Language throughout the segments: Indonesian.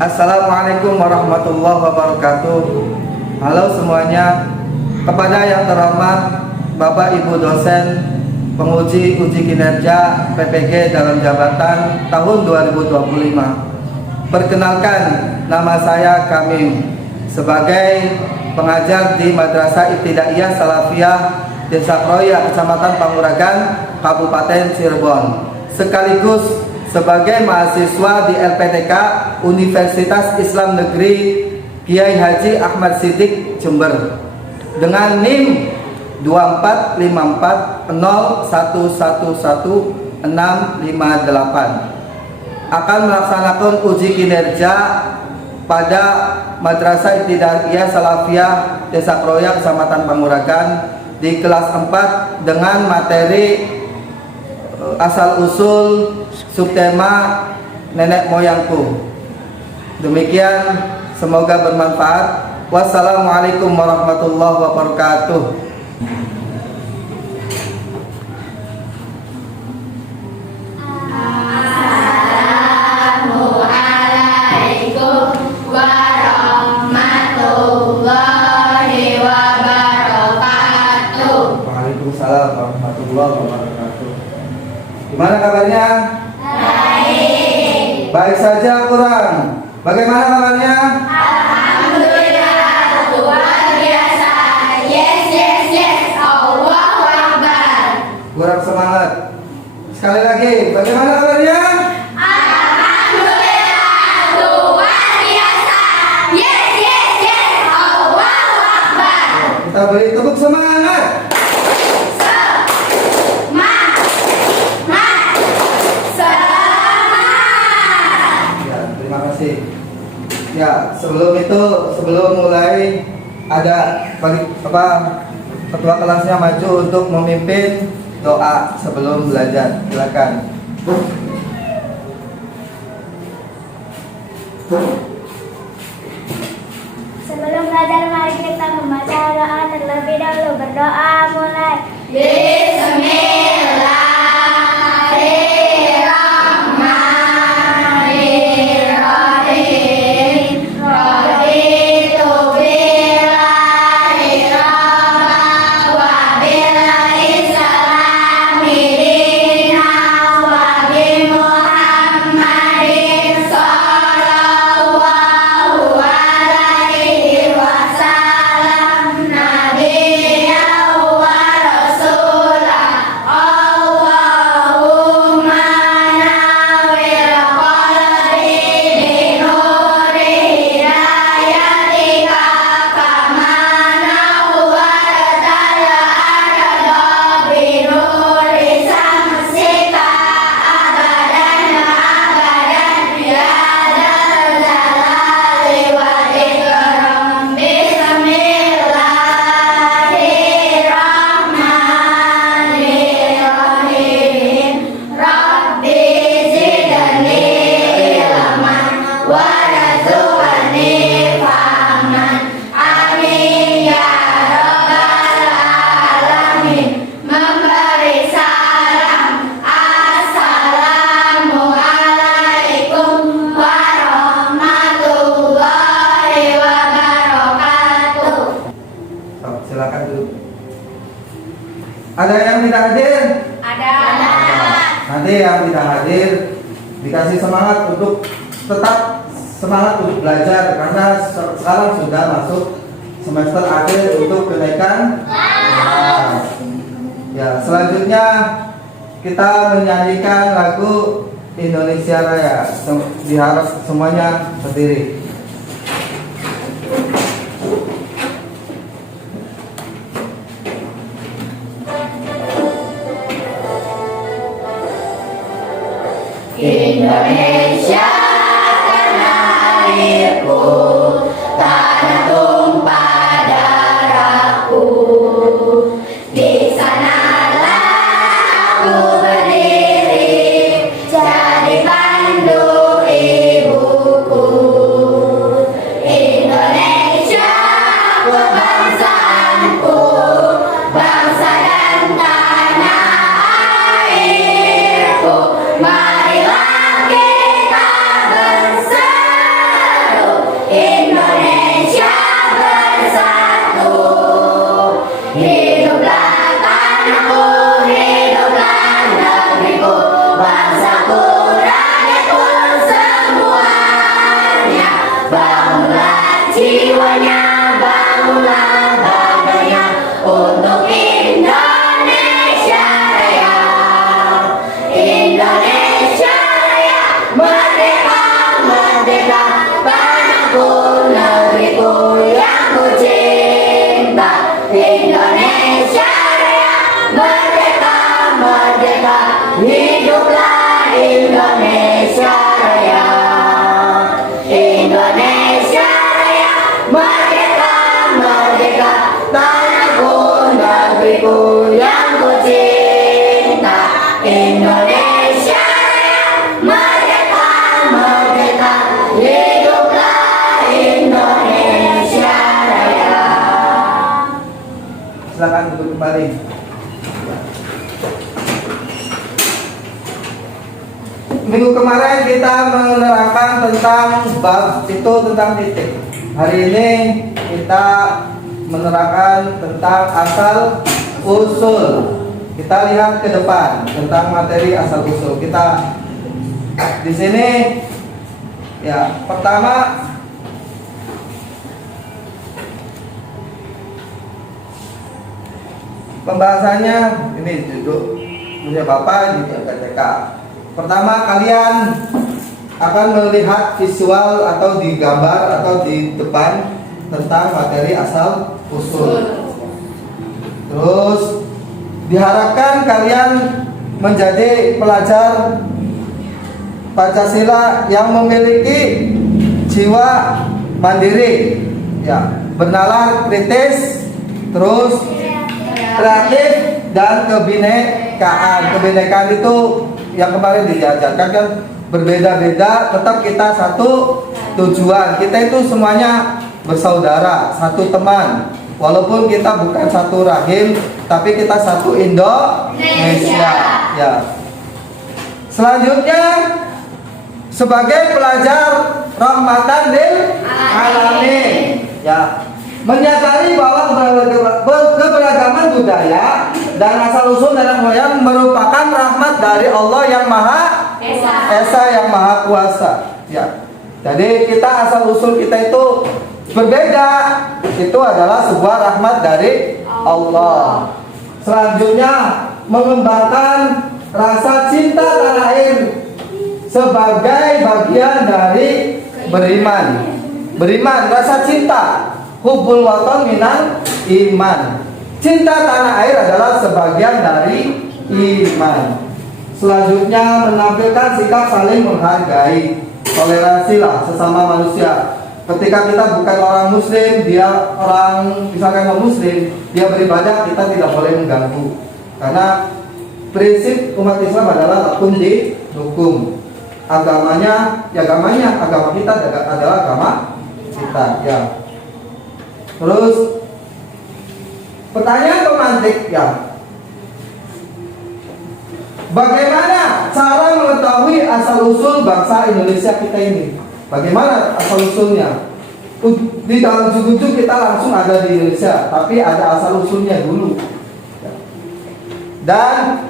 Assalamualaikum warahmatullahi wabarakatuh. Halo semuanya. Kepada yang terhormat Bapak Ibu dosen penguji uji kinerja PPG dalam jabatan tahun 2025. Perkenalkan, nama saya Kamim sebagai pengajar di Madrasah Ibtidaiyah Salafiyah Desa Kroya, Kecamatan Panguragan, Kabupaten Cirebon, sekaligus sebagai mahasiswa di LPTK Universitas Islam Negeri Kiai Haji Ahmad Siddiq Jember dengan NIM 24540111658 akan melaksanakan uji kinerja pada Madrasah Ibtidaiyah Salafiyah Desa Kroya, Kecamatan Panguragan di kelas 4 dengan materi asal-usul subtema nenek moyangku. Demikian, semoga bermanfaat. Wassalamualaikum warahmatullahi wabarakatuh. Assalamualaikum warahmatullahi wabarakatuh. Waalaikumsalam warahmatullahi wabarakatuh. Gimana kabarnya? Baik. Baik saja kurang. Bagaimana kabarnya? Alhamdulillah, luar biasa. Yes, yes, yes. Allahu Akbar. Kurang semangat. Sekali lagi, bagaimana kabarnya? Alhamdulillah, luar biasa. Yes, yes, yes. Allahu Akbar. Kita beri tepuk semangat. Terima kasih. Ya, sebelum mulai ada ketua kelasnya maju untuk memimpin doa sebelum belajar. Silakan. Sebelum belajar, mari kita membaca doa terlebih dahulu. Berdoa mulai. Bismillahirrahmanirrahim. Raditu billahi rabban wa bil islami dinan wa bi Muhammadin sallallahu alaihi wasallam nabiyyan wa rasulah. Allahumma nawwir qalbi binuri hidayatika kama nawwartal arda binuri samsika abadan abadan ya dzal jalali wal ikram. Bismillahirrahmanirrahim. Rabbi zidni ilman warzuqni fahman. Amin ya rabbal alamin. Memberi salam. Assalamualaikum warahmatullahi wabarakatuh. Silakan dulu. Ada yang tidak hadir? Ada. Nanti yang tidak hadir dikasih semangat untuk tetap semangat untuk belajar karena sekarang sudah masuk semester akhir untuk kenaikan kelas. Ya, selanjutnya kita menyanyikan lagu Indonesia Raya. Diharap semuanya berdiri. Indonesia tanah airku, tanah tumpah darahku. Di sanalah aku berdiri, jadi pandu ibuku. Indonesia kebangsaanku, bangsa dan tanah airku. Marilah kita bersatu. merdeka, tanahku negeriku yang ku cinta. Indonesia Raya, merdeka, merdeka, hiduplah Indonesia Raya. Indonesia Raya, merdeka, merdeka, tanahku negeriku yang ku cinta. Indonesia Raya, merdeka, merdeka, hiduplah Indonesia Raya. Silakan duduk kembali. Minggu kemarin kita menerangkan tentang bab itu, tentang titik. Hari ini kita menerangkan tentang asal usul. Kita lihat ke depan tentang materi asal usul. Kita di sini ya, pertama pembahasannya ini duduk punya Bapak juga TK. Pertama, kalian akan melihat visual atau digambar atau di depan tentang materi asal usul. Terus diharapkan kalian menjadi pelajar Pancasila yang memiliki jiwa mandiri, ya, bernalar kritis, terus kreatif dan kebinekaan. Kebinekaan itu yang kemarin diajarkan kan berbeda-beda, tetap kita satu tujuan. Kita itu semuanya bersaudara, satu teman. Walaupun kita bukan satu rahim, tapi kita satu Indonesia. Ya. Selanjutnya, sebagai pelajar rahmatan lil alamin, ya, menyadari bahwa keberagaman budaya dan asal usul nenek moyang merupakan rahmat dari Allah yang Maha Esa, yang Maha Kuasa. Ya. Jadi kita asal usul kita itu berbeda, itu adalah sebuah rahmat dari Allah. Selanjutnya, mengembangkan rasa cinta tanah air sebagai bagian dari beriman. Beriman, rasa cinta, hubbul waton minal iman. Cinta tanah air adalah sebagian dari iman. Selanjutnya, menampilkan sikap saling menghargai, toleransi lah sesama manusia. Ketika kita bukan orang muslim, dia orang misalkan non muslim, dia beribadah, kita tidak boleh mengganggu. Karena prinsip umat Islam adalah lakum dinukum. Agamanya, ya agamanya, agama kita adalah agama kita, ya. Terus pertanyaan pemantik, ya. Bagaimana cara mengetahui asal usul bangsa Indonesia kita ini? Bagaimana asal usulnya? Di dalam ujung-ujung kita langsung ada di Indonesia, tapi ada asal usulnya dulu. Dan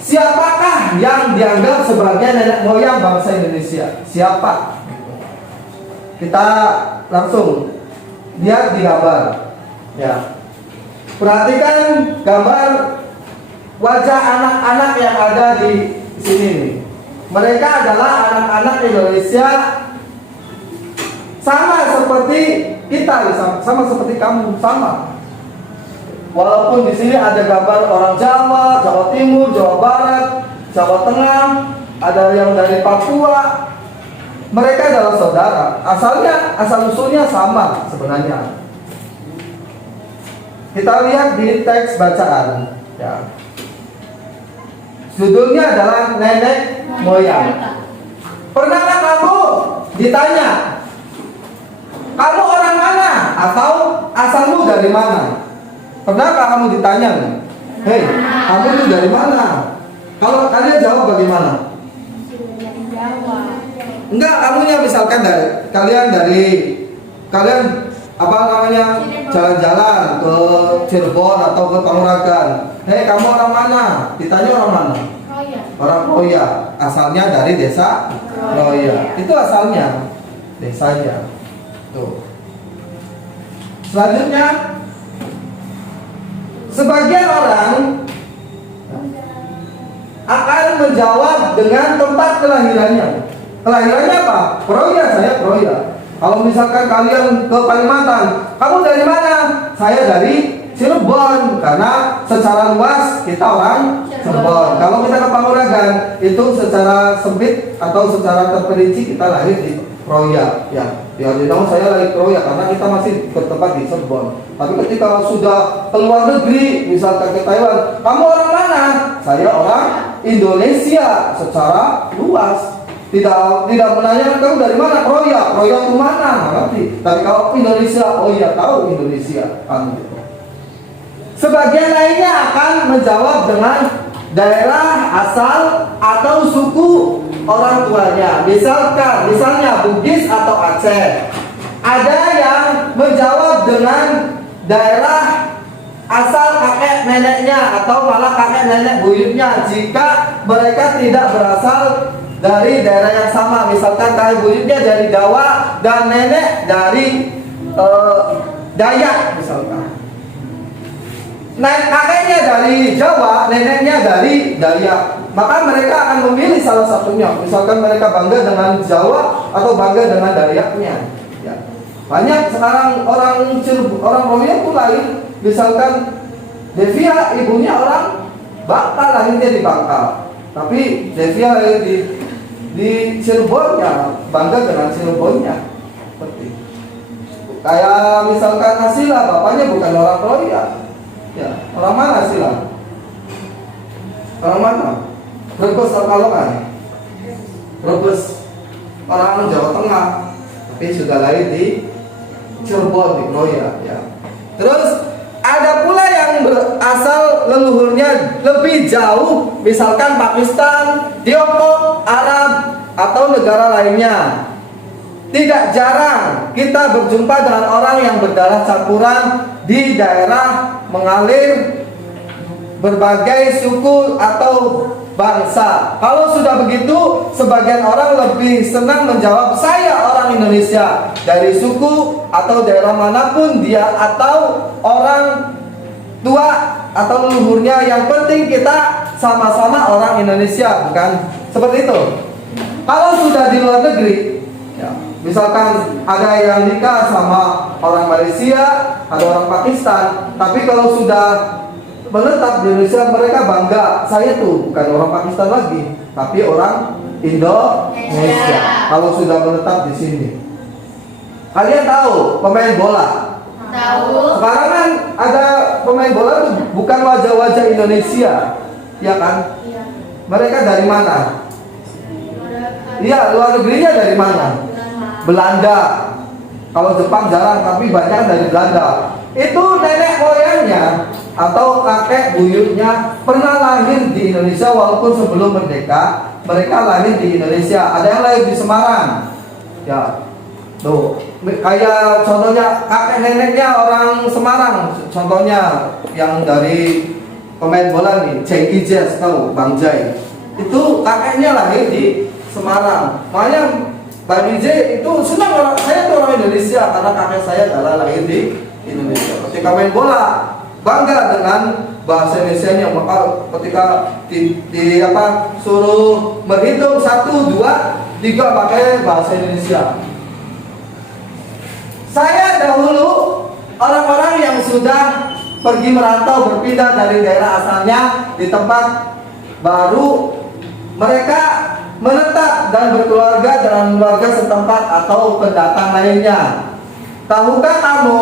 siapakah yang dianggap sebagai nenek moyang bangsa Indonesia? Siapa? Kita langsung lihat di gambar. Ya. Perhatikan gambar wajah anak-anak yang ada di sini. Mereka adalah anak-anak Indonesia, sama seperti kita, sama seperti kamu, sama. Walaupun di sini ada gambar orang Jawa, Jawa Timur, Jawa Barat, Jawa Tengah, ada yang dari Papua. Mereka adalah saudara. Asalnya, asal usulnya sama sebenarnya. Kita lihat di teks bacaan. Ya. Judulnya adalah nenek moyang. Pernahkah kamu ditanya, kamu orang mana? Atau asalmu dari mana? Pernahkah kamu ditanya, hei, kamu itu dari mana? Kalau kalian jawab bagaimana? Enggak, kamunya misalkan kalian apa namanya, jalan-jalan ke Cirebon atau ke Panguragan. Hei, kamu orang mana? Ditanya orang mana? Orang Roya. Asalnya dari desa Roya. Itu asalnya desanya. Tuh. Selanjutnya, sebagian orang akan menjawab dengan tempat kelahirannya. Kelahirannya apa? Proya, saya Proya. Kalau misalkan kalian ke Kalimantan, kamu dari mana? Saya dari Cirebon, karena secara luas kita orang Cirebon. Kalau kita ke Panguragan, itu secara sempit atau secara terperinci kita lahir di Proya. Ya, di saya lahir Proya karena kita masih bertempat di Cirebon. Tapi ketika sudah keluar negeri, misalkan ke Taiwan, kamu orang mana? Saya orang Indonesia secara luas. Tidak menanyakan kamu dari mana, Proya itu mana, ngerti. Tapi kalau Indonesia, oh iya tahu Indonesia, kan gitu. Sebagian lainnya akan menjawab dengan daerah asal atau suku orang tuanya. Misalnya Bugis atau Aceh. Ada yang menjawab dengan daerah asal kakek neneknya atau malah kakek nenek buyutnya jika mereka tidak berasal dari daerah yang sama. Misalkan kakek buyutnya dari Jawa dan nenek dari Dayak misalkan. Kakeknya dari Jawa, neneknya dari Dayak. Maka mereka akan memilih salah satunya. Misalkan mereka bangga dengan Jawa atau bangga dengan Dayaknya. Ya. Banyak sekarang orang Rohingya itu lahir, misalkan Devia ibunya orang Bangka, lahirnya di Bangka. Tapi Devia lahir di Cirebon, ya bangga dengan Cirebonnya. Seperti kayak misalkan Hasila, bapaknya bukan orang Rohingya. Ya, orang mana Hasila? Orang mana? Brebes atau Kalongan? Brebes, orang Jawa Tengah, tapi sudah lahir di Cirebon, di Proya. Ya. Terus ada pula yang berasal leluhurnya lebih jauh, misalkan Pakistan, Tiongkok, Arab, atau negara lainnya. Tidak jarang kita berjumpa dengan orang yang berdarah campuran di daerah mengalir berbagai suku atau bangsa. Kalau sudah begitu, sebagian orang lebih senang menjawab saya orang Indonesia dari suku atau daerah manapun dia atau orang tua atau leluhurnya. Yang penting kita sama-sama orang Indonesia, bukan seperti itu. Kalau sudah di luar negeri, ya, misalkan ada yang nikah sama orang Malaysia, ada orang Pakistan, tapi kalau sudah menetap di Indonesia mereka bangga, saya tuh bukan orang Pakistan lagi, tapi orang Indonesia. Kalau sudah menetap di sini, kalian tahu pemain bola? Tahu. Sekarang kan ada pemain bola tuh bukan wajah-wajah Indonesia, ya kan? Iya. Mereka dari mana? Iya, luar negerinya dari mana? Belanda. Kalau Jepang jarang, tapi banyak dari Belanda. Itu nenek moyangnya atau kakek buyutnya pernah lahir di Indonesia, walaupun sebelum merdeka mereka lahir di Indonesia. Ada yang lahir di Semarang, ya. Tuh, kayak contohnya kakek neneknya orang Semarang. Contohnya yang dari pemain bola nih, Jackie Jazz, tahu Bang Jai. Itu kakeknya lahir di Semarang. Makanya Bang J itu senang orang saya itu orang Indonesia karena kakek saya adalah lahir di Indonesia. Ketika main bola bangga dengan bahasa Indonesia-nya. Maka ketika suruh berhitung 1, 2, 3 pakai bahasa Indonesia. Saya dahulu orang-orang yang sudah pergi merantau, berpindah dari daerah asalnya di tempat baru, mereka menetap dan berkeluarga dengan keluarga setempat atau pendatang lainnya. Tahukah kamu,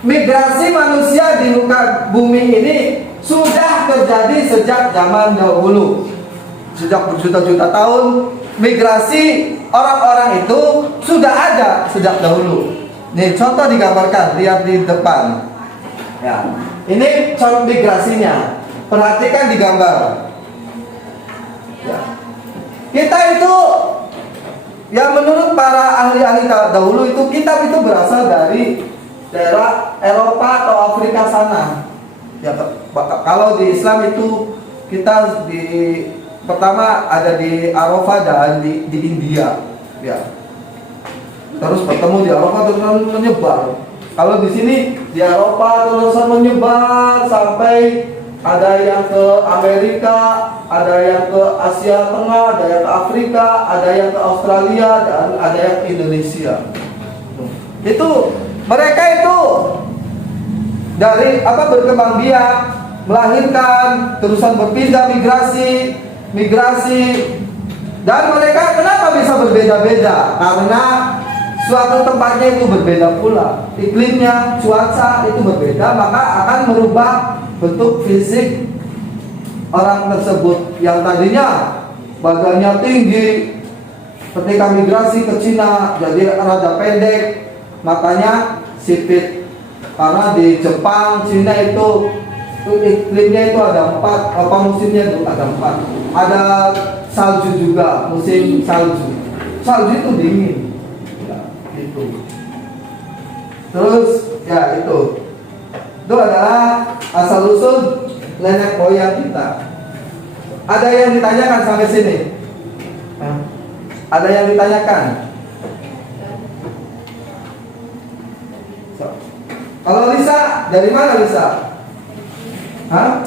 migrasi manusia di muka bumi ini sudah terjadi sejak zaman dahulu. Sejak berjuta-juta tahun, migrasi orang-orang itu sudah ada sejak dahulu. Nih contoh digambarkan, lihat di depan. Ya, ini contoh migrasinya. Perhatikan di gambar. Ya. Kita itu, ya menurut para ahli-ahli dahulu itu, kita itu berasal dari daerah Eropa atau Afrika sana. Ya, kalau di Islam itu kita pertama ada di Arafah dan di India. Ya. Terus bertemu di Eropa terus menyebar. Kalau di sini di Eropa terus menyebar sampai ada yang ke Amerika, ada yang ke Asia Tengah, ada yang ke Afrika, ada yang ke Australia, dan ada yang ke Indonesia. Itu mereka itu dari berkembang biak, melahirkan, terusan berpindah migrasi, dan mereka kenapa bisa berbeda-beda? Karena suatu tempatnya itu berbeda pula, iklimnya, cuaca itu berbeda, maka akan merubah bentuk fisik orang tersebut yang tadinya badannya tinggi, ketika migrasi ke Cina jadi rada pendek, matanya sipit. Karena di Jepang, Cina itu iklimnya itu ada 4, musimnya itu ada 4. Ada salju juga, musim salju. Salju itu dingin. Ya, itu. Terus ya itu adalah asal usul nenek moyang kita. Ada yang ditanyakan sampai sini? Ada yang ditanyakan? Kalau Lisa, dari mana Lisa? Hah?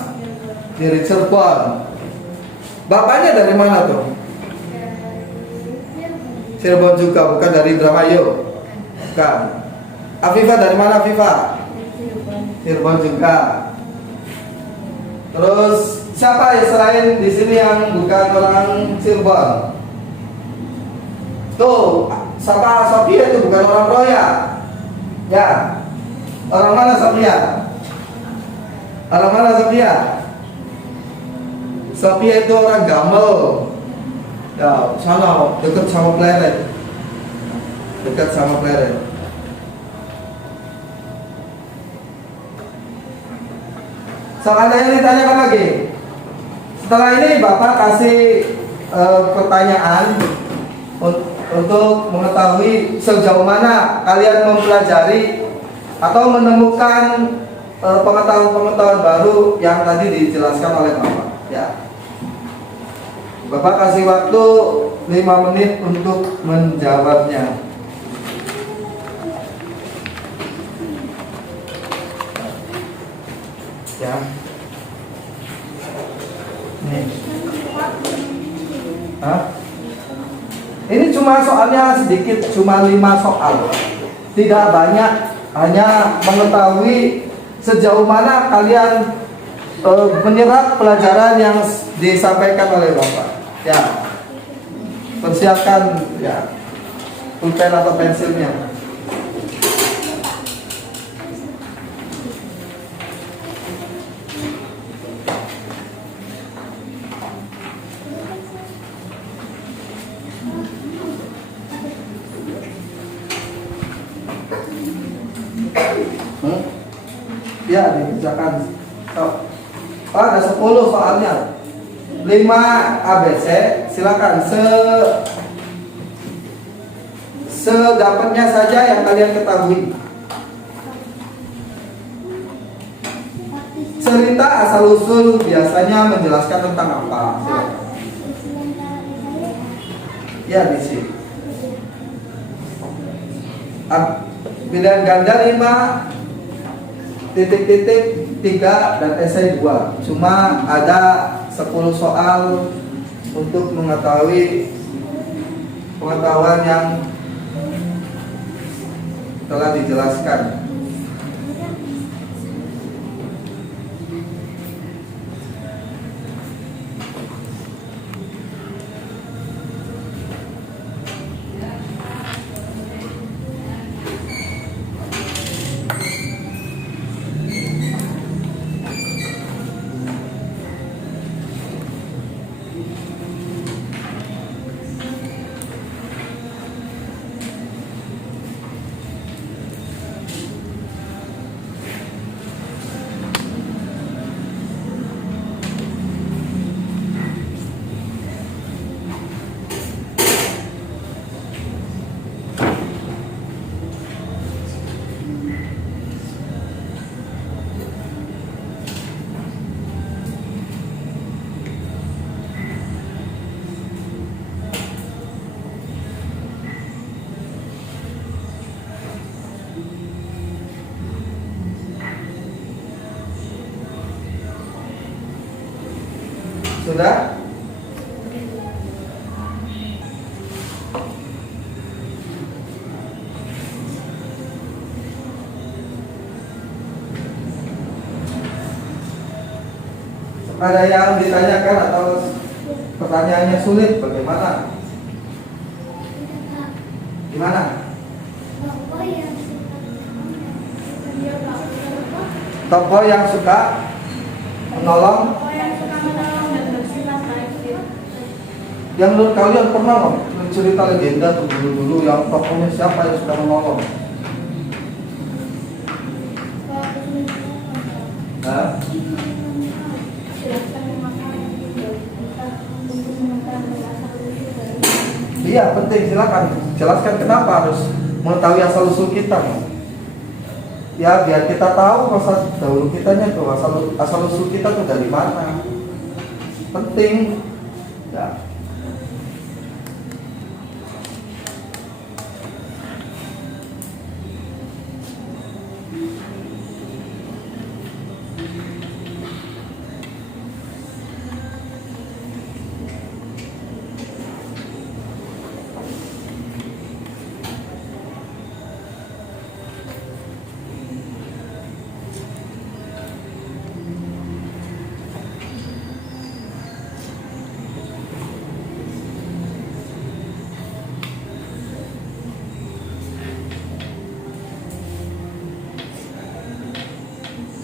Dari Cirebon. Bapaknya dari mana tuh? Cirebon juga, bukan dari Indramayu. Bukan. Afifah dari mana Afifah? Cirebon juga. Terus siapa ya selain di sini yang bukan orang Cirebon? Tuh, siapa Sofia itu bukan orang Roya? Ya. Orang mana Sofia? Orang mana Sofia? Sofia itu orang Gamel. Ya, sana dekat sama Pleret. Dekat sama Pleret. So, ada yang ditanyakan lagi? Setelah ini Bapak kasih pertanyaan untuk mengetahui sejauh mana kalian mempelajari atau menemukan pengetahuan-pengetahuan baru yang tadi dijelaskan oleh Bapak. Ya, Bapak kasih waktu 5 menit untuk menjawabnya. Ya. Nih. Hah? Ini cuma soalnya sedikit, cuma 5 soal. Tidak banyak, hanya mengetahui sejauh mana kalian menyerap pelajaran yang disampaikan oleh Bapak. Ya, persiapkan ya pulpen atau pensilnya. Ya, dikerjakan. Ada 10 soalnya. 5 ABC, silakan sedapatnya saja yang kalian ketahui. Cerita asal usul biasanya menjelaskan tentang apa? Silakan. Ya, di sini. Pilihan ganda 5, titik-titik 3 dan esai 2. Cuma ada 10 soal untuk mengetahui pengetahuan yang telah dijelaskan. Sudah? Ada yang ditanyakan atau pertanyaannya sulit bagaimana? Gimana? Tokoh yang suka menolong. Yang menurut kalian pernah nggak cerita legenda tuh dulu yang tokohnya siapa yang suka menolong? Hah? Iya penting, silakan jelaskan kenapa harus mengetahui asal usul kita. Ya biar kita tahu masa dahulu kitanya tuh asal usul kita tuh dari mana. Penting. Ya.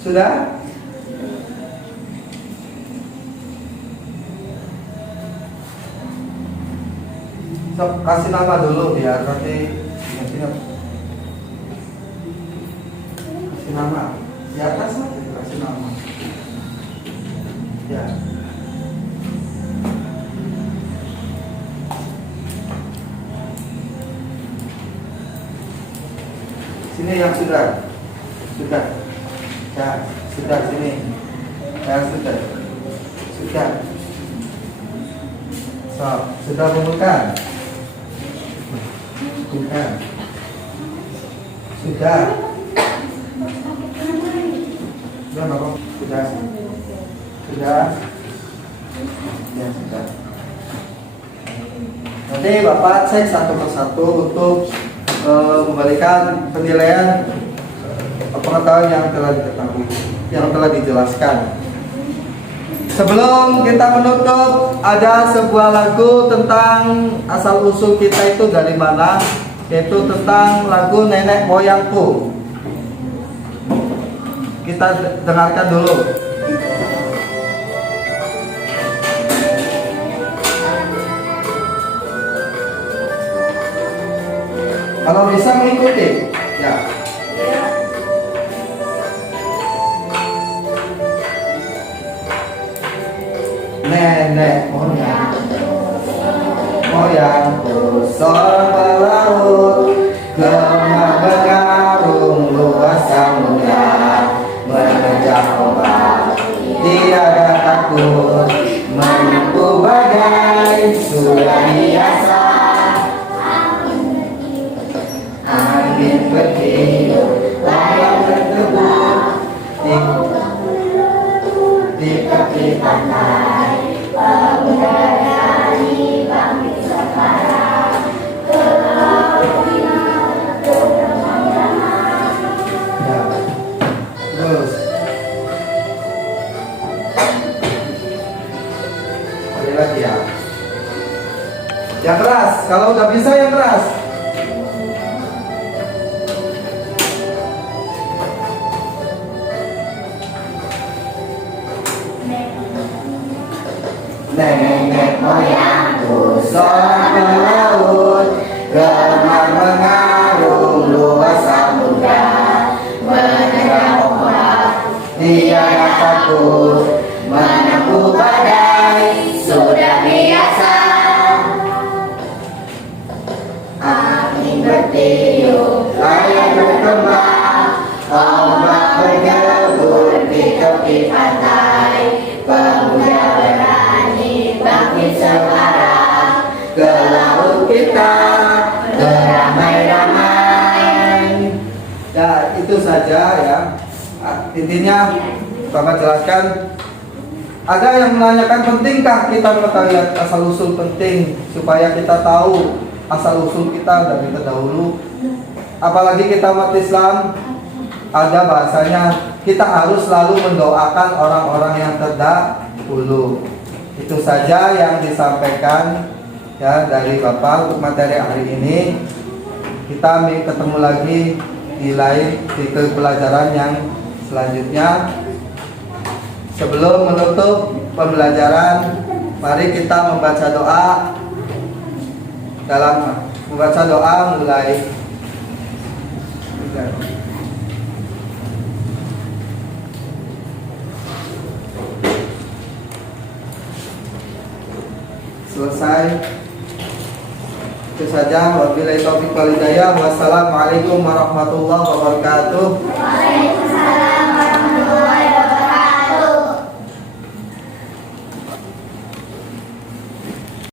Sudah? So, kasih nama dulu biar nanti ingat-ingat. Kasih nama. Di atas aja kasih nama. Ya. Sini yang sudah. Sudah. Ya, sudah sini. Ya, sudah. Sudah. So, sudah kumpulkan. Kumpulkan. Sudah. Sudah, Bapak. Sudah. Sudah. Ya, sudah. Nanti Bapak cek satu persatu untuk memberikan penilaian pengetahuan yang telah diketahui, yang telah dijelaskan. Sebelum kita menutup, ada sebuah lagu tentang asal usul kita itu dari mana, yaitu tentang lagu Nenek Moyangku. Kita dengarkan dulu. Kalau bisa mengikuti, ya. Nenek moyangku seorang pelaut, gemar mengarung luas samudra, menerjang ombak tiada takut, menempuh badai sudah biasa. Angin bertiup, layang berteduh di tepi pantai. Pemuda dari bangkit sekarang, ke laut ke teman-teman. Ya, terus. Sekali lagi ya. Yang keras, kalau udah bisa yang keras. Nenek moyangku seorang pelaut, gemar mengarung luas samudra, menerjang ombak tiada takut, menempuh badai sudah biasa. Angin bertiup, layang berkembang, ombak bergelembur di tepi pantai. Pemuda berani bangkit sekarang, ke laut kita beramai-ramai. Ya itu saja ya. Intinya Bapak jelaskan Ada yang menanyakan pentingkah kita mengetahui asal usul? Penting supaya kita tahu asal usul kita dari terdahulu. Apalagi kita umat Islam, ada bahasanya kita harus selalu mendoakan orang-orang yang terdahulu. Itu saja yang disampaikan ya dari Bapak untuk materi hari ini. Kita ketemu lagi di pelajaran yang selanjutnya. Sebelum menutup pembelajaran, mari kita membaca doa. Dalam membaca doa mulai. Selesai. Itu saja. Wabillahi taufiq wal hidayah. Wassalamualaikum warahmatullahi wabarakatuh.